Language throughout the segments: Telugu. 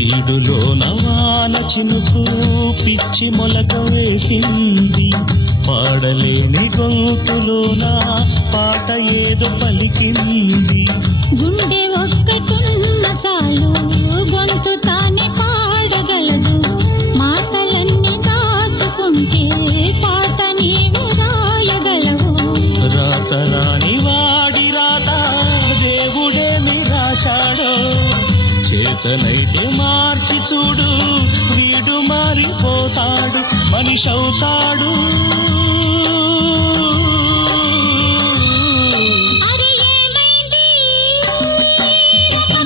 వీడులో నవాన చినుకు పిచ్చి మొలక వేసింది, పాడలేని గొంతులోన పాట ఏదో పలికింది. గుండె ఒక్కటున్న చాలు గొంతు తానే పాడగలదు, మాటలన్నీ దాచుకుంటే పాట నీవు రాయగలవు. రాత రాని వాడి రాత దేవుడేమి రాశాడో, చేతనైతే మార్చి చూడు వీడు మారిపోతాడు, మనిషవుతాడు.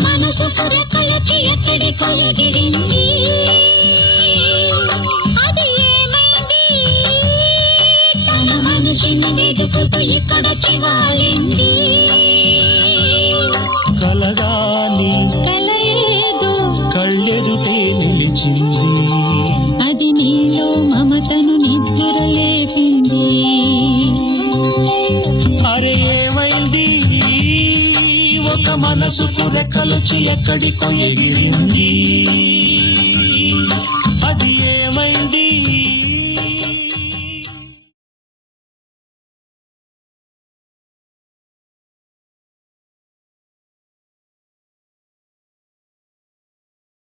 మనసు కొరకలకి ఎక్కడి కొలగిరింది, అది ఏమైంది? తన మనిషిని వెతుకుతూ ఇక్కడొచ్చి వాలింది. కలగాని కల ఏదో కళ్ళెదుటే నిలిచింది, అది నీలో మమతను నిద్ర లేపింది. అరే ఏమైంది? ఒక మనసుకు రెక్కలొచ్చి ఎక్కడికో ఎగిరింది.